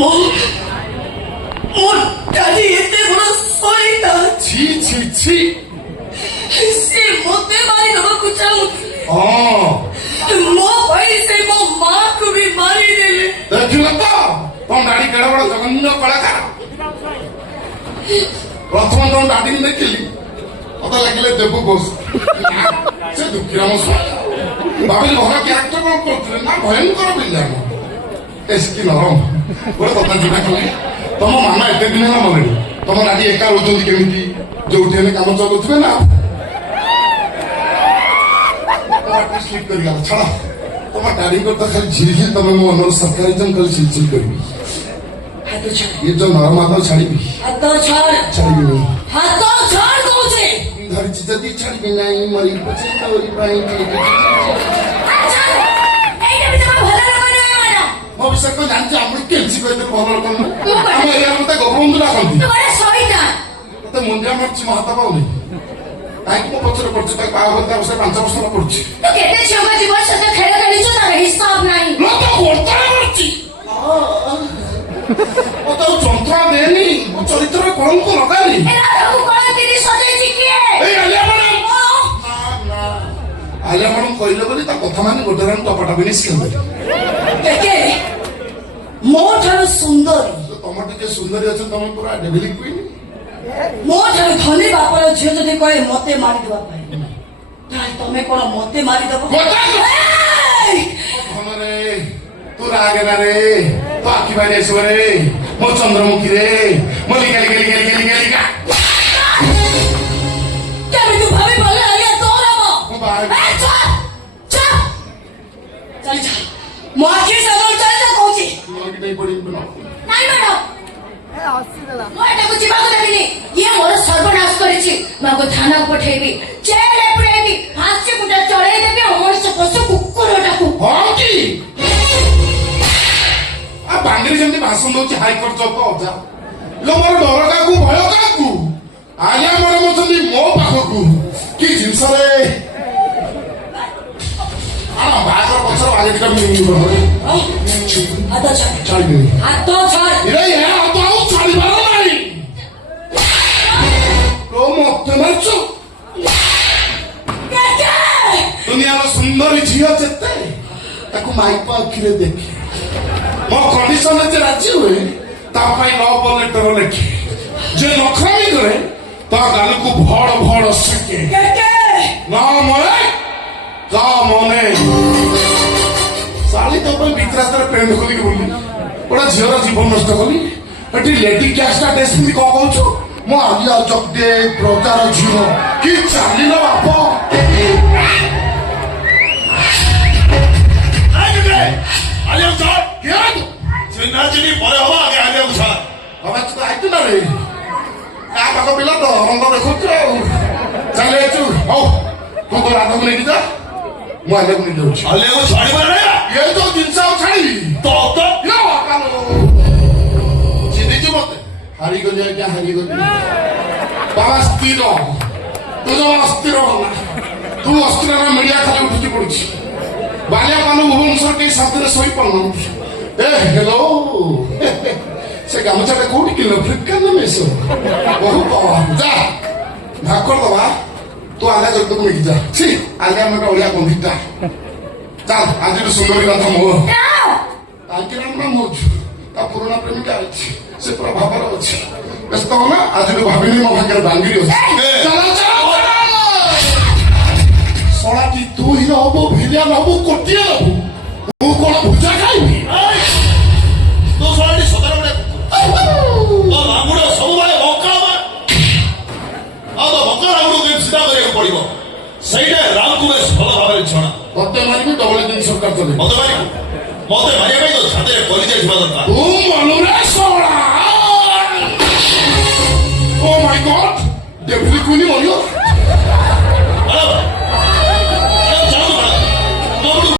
মোর দাদি এতে বড় সইতা ছি ছি ছি সে মতে মারি দেବାକୁ ଚାହୁଁଥିଲେ ମୋ ଭାଇ ସେ ମୋ ମାକୁ ବି ମାରିଦେଲେ। ଦେଖିଲ ତ ତମ ଡାଡି କେଡ ବଡ ଜଘନ୍ୟ କଳାକାର। ପ୍ରଥମ ତମ ଡାଡିକି ଦେଖିଲି ମତେ ଲାଗିଲେ ଦେବୁ ଘୋଷ ସେ ଦୁଃଖୀରାମ ଭାବିଲି ଭଲ କ୍ୟାରେକ୍ଟର କଣ କରୁଥିଲେ ନା ଭୟଙ୍କର ପିଲା କି ନରମ। ଗୋଟେ କଥା ଚିନ୍ତା କଲେ ତମ ମାମା ଏତେ ଦିନ ହେଲା ମଲେଣି ତମ ଡାଡି ଏକା ରହୁଛନ୍ତି କେମିତି ଯୋଉଠି ହେଲେ କାମ ଚଲଉଥିବେ ନା। ସ୍ଲିପ୍ କରିଗଲା ଛାଡ ତମ ଡାଡିଙ୍କର ତ ଖାଲି ଝିରିଝିରି ତମେ ମୋ ମନର ସରକାରୀ ଜନ ଖାଲି ଚିଲଚିଲ କରିବି। ये जो नरम हाथ छाड़बी छाड़बी हाथ छाड़ दउछे धरची जदी छाड़बी नाही मरी पछे तोरी पाई अच्छा एटा भी तमा भला लगन मारा मो विषय को जानछ आपण केलसी कहते भला लगन हम एरिया मते गोबंधु लागंती तुम्हारे सईता मते मुंडिया मरची महता पाउनी काई को पछरे पड़छ काई बावता बसे 5 वर्ष ला पड़छ तो केते छेमा जीवन सते खेळ खेळीछ तार हिसाब नाही लो तो कोरता मरची ओ तो যন্ত্রণা দেনি ও চরিত্রে কলঙ্ক লাগানি এরা তো কোন তিরি সজাইছি কি এই আলিয়া ম্যাডাম না আলিয়া ম্যাডাম কইলে বলি তা কথা মানে গোটে রান টপাটা বিনিস কেন কেকে মোঠার সুন্দরী তোমার টিকে সুন্দরী আছে তুমি পুরা ডেভিলি কুইন মোঠার ধনী বাপর ঝিও যদি কয়ে মতে মারি দেবা পাই তাহলে তুমি কোন মতে মারি দেব ধনরে तू रागेला रे तू आखी बारी असो रे मो चंद्रमुखी रे मो लिगा लिगा लिगा लिगा लिगा लिगा क्या मैं तू भाभी बोले आलिया तो रहो मो बाहर चल चल चल चल मो आखी समोर चल जा कहूची मोर नहीं पड़ी बनो नहीं मैडम मो एटा को जीवा को देबिनी ये मोर सर्वनाश करिछि माको थाना पठेबी जेल पुरेबी फांसी गुटा चढ़ाई देबी अमर से पशु कुकुरटा को हां की आ बांगरी जंती भाषण दोची हाईकोर्ट चौक अजा लो मोर डर काकू भय काकू आलिया मैडम अछंती मो पाखकू की जिंस रे आ बागर पछर आगे टिका मिनी बनो हाथ छाड़ छाड़ दे हाथ छाड़ इरे ये हाथ आउ छाड़ी बारो नाही तो मते मारछु दुनिया रो सुंदर झियो चेते ताकू माइक पर अखिरे देखी मो कंडीशन जे राजी हुए ता पाई लव लेटर लिखे जे नखरामी करे ता गाल को भड़ भड़ सके ना मरे का मने साली तो पर बित्रास्तर प्रेम खोली के बोली ओडा झियोर जीवन नष्ट कली एटी लेडी कैस्टा डेस्टिनी को कहउछु मो आलिया जगदे प्रचार झियो की चाली न बाप आलिया साहब क्या चिन्नाचिनी परे हवा आगे आलिया साहब बाबा तो आइतु ना रे का पाको पिला तो रंग देखुछ चले छु हो तू तो राधा को लेके जा मु आलिया को ले जाऊ आलिया को छाड़ी मारे ये तो जिंसा छाड़ी तो यो कालो सीधी जो मत हारी को जाए क्या हारी को बाबा स्थिर तू जो अस्थिर हो तू अस्थिर ना मीडिया खाली उठी पड़छ बालिया मानु भुवनेश्वर के साथ सोई पड़न ए हेलो से गामछाटा कोठी किलो फ्लिपकार्ट में सो बहुत जा भाकर दबा तू आला जग तो लेके जा छी आला में ओलिया बंधिता चल आज तो सुंदरी कथा मो ताकि नाम ना मोज ता पुराना प्रेमिका अछि से पूरा भाबर अछि व्यस्त हो ना आज तो भाबिनी मो भाग्य बांगिरी अछि चला चला सोला की तू ही रहबो भिलिया रहबो कोटिया रहबो तू कोन भुजा खाइबी तो सोलाटी सदर बडे तो रामुडो सबबारे बक्का आ तो बक्का रामुडो के सीधा करे पड़िबो सहीडे राम कुमार भलो भाबरे छणा मते मारिबी डबल दिन सरकार चले मते मारि तो छाते कली जाय छिबा दरकार तू मन